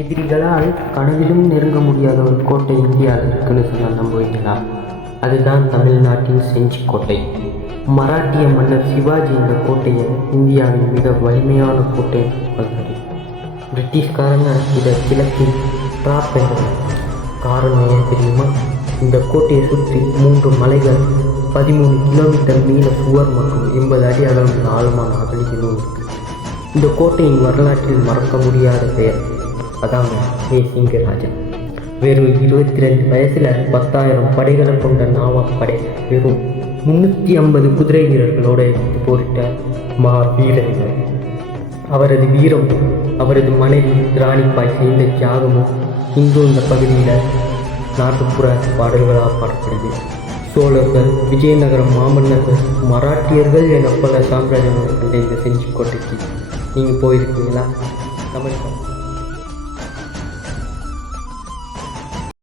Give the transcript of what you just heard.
எதிரிகளால் கனவிலும் நெருங்க முடியாத ஒரு கோட்டை இந்தியாவில் இருக்குன்னு சொன்னால் நம்புவீங்களா? அதுதான் தமிழ்நாட்டின் செஞ்சிக்கோட்டை. மராட்டிய மன்னர் சிவாஜி இந்த கோட்டையை இந்தியாவின் மிக வலிமையான கோட்டை சொல்கிறார். பிரிட்டிஷ்காரங்க இதை கிழக்கில் ட்ராப் என்றார். காரணம் ஏன் தெரியுமா? இந்த கோட்டையை சுற்றி 3 மலைகள், 13 கிலோமீட்டர் நீள சுவர் மற்றும் 80 அடி அளவுள்ள ஆழமான அகழிகளும் இருக்கு. இந்த கோட்டையின் வரலாற்றில் மறக்க முடியாத பெயர் அதாங்க சிங்கராஜன். வெறும் 22 வயசில் 10,000 படைகளை கொண்ட நவாப் படை வெறும் 350 குதிரை வீரர்களோடு எடுத்து போரிட்ட வீரர். அவரது வீரமும் அவரது மனைவி ராணிப்பாய் செய்த தியாகமும் இன்றும் இந்த பகுதியில் நாட்டுப்புற பாடல்களாக பாடப்படுது. சோழர்கள், விஜயநகரம் மாமன்னர்கள், மராட்டியர்கள் என பல சாம்ராஜ்யங்களை கண்ட இந்த செஞ்சிக்கோட்டைக்கு நீங்கள் போயிருக்கீங்களா? தமிழ்